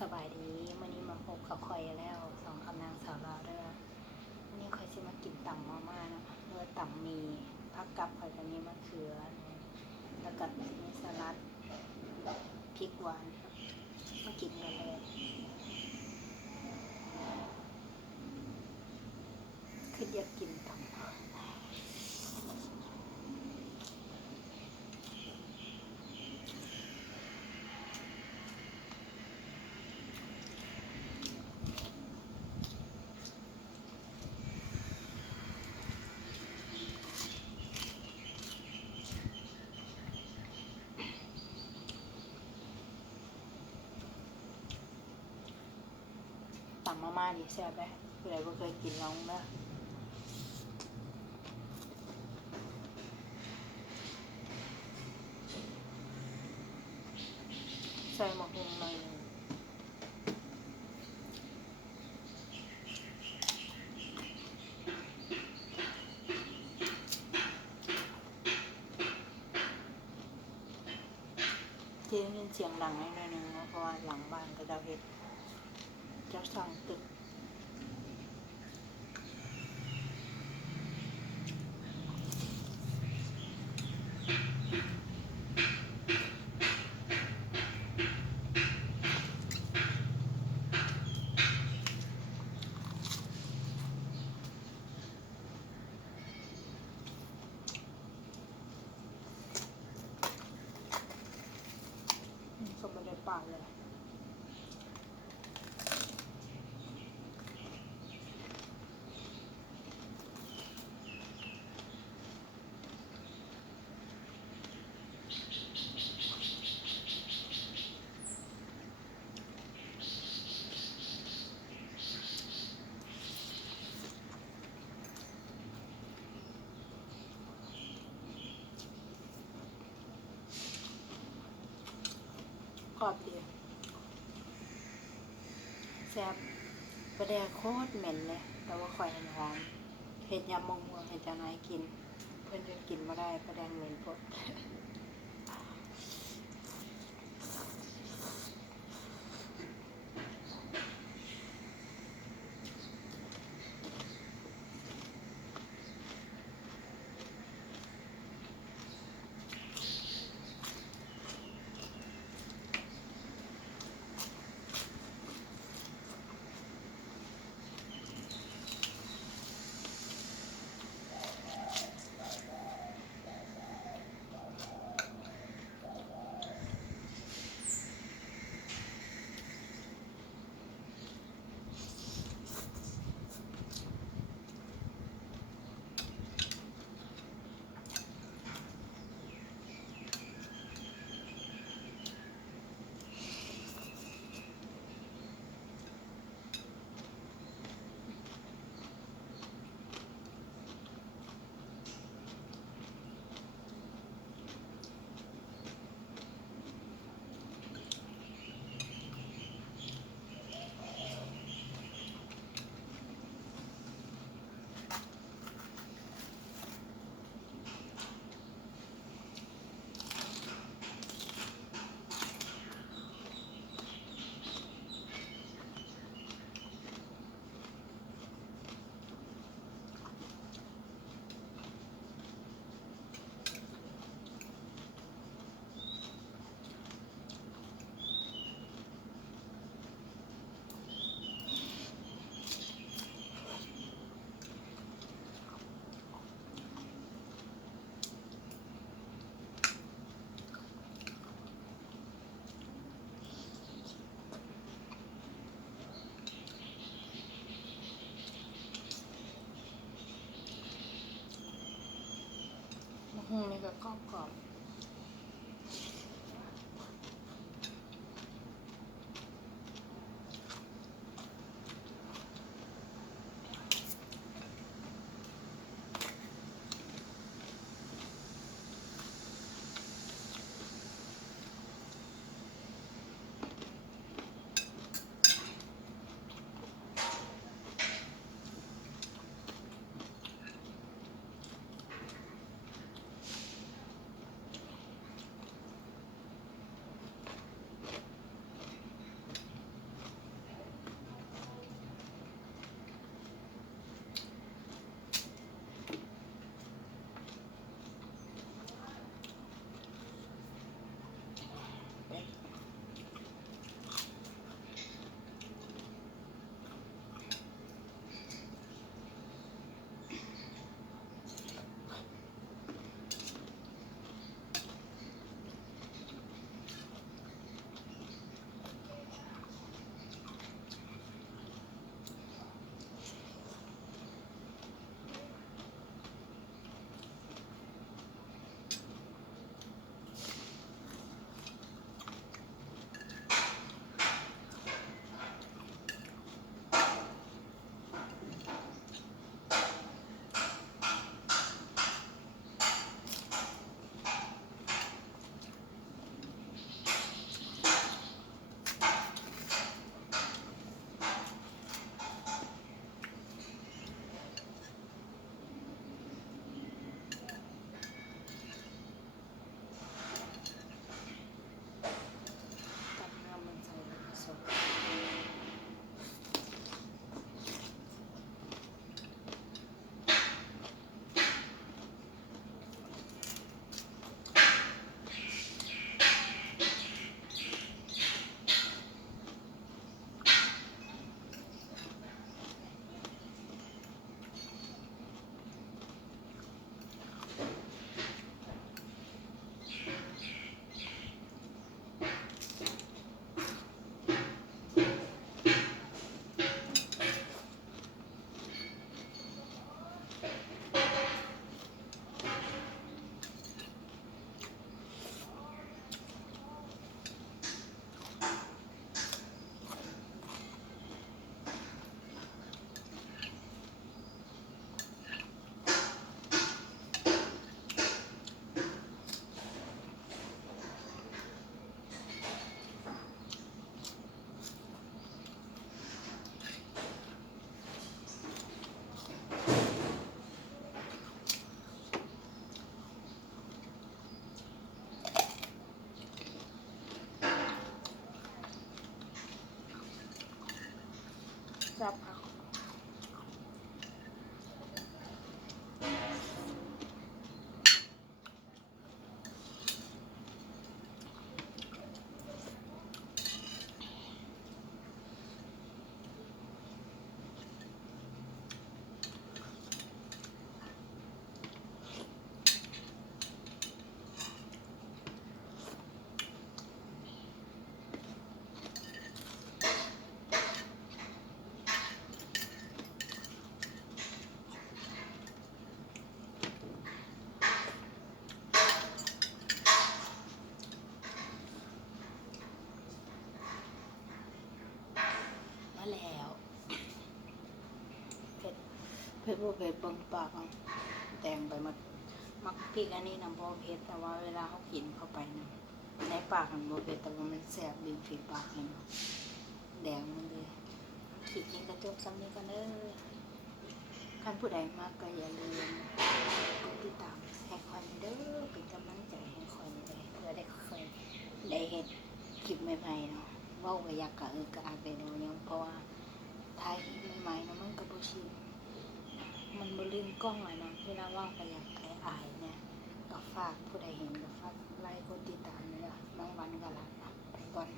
สบายดีมื้อนี้มาพบกับข่อยแล้วสองคำนางสาวลาวเด้อวันนี้ข่อยสิมากินตำมาม่านะเนื้อตำมีผักกับข่อยก็มีมะเขือแล้วก็มีสลัดพริกหวานมากินกันเลยคืออยากกินตำมาม่านี่แซ่บไหมผู้ใดบ่เคยกินลองเด้อใส่หมกหุ่งหน่อยนึงที่ได้ยินเสียงดังหน่อยนึงเพราะว่าหลังบ้านก็จะเฮ็ดจะสั่งตึกก็ไม่ได้ป่าเลยกรอบดีแซ่บประเดี๋ยวโคตรเหม็นเลยแต่ว่าข่อยหอมเห็ดยำมงม่วงให้เจ้านายกินเพื่อนจะกินมาได้ประเดี๋ยวเหม็นปดนี่ก็กรอบ ซับค่ะมาแล้วเผ็ดเผ็ดบ่เผ็ดเบิ่งปากเอาแต่งไปมักพริกอันนี้นะบ่เผ็ดแต่ว่าเวลาเขากินเข้าไปนะในปากมันบ่เผ็ดแต่ว่ามันแสบดึงฝีปากเลยเนาะแดงมันเลยคลิปนี้ก็จบซ้ำนี้กันเด้อท่านผู้ใดมากก็อย่าลืมกดติดตามให้คอยเด้อเป็นกำลังใจให้คอยเลยเพื่อได้คอยได้เห็นคลิปใหม่ๆเนาะเว่าก็อยากกะกะอาจไปดูยังเพราะว่าถ่ายคลิปใหม่ๆนะมันก็บ่ชินมันบ่ลืมกล้องอะเนาะเวลาเว่าก็อยากอายเนี่ยก็ฝากผู้ใดเห็นก็ฝากไลค์กดติดตามเลยอะบางวันก็หลับไปก่อน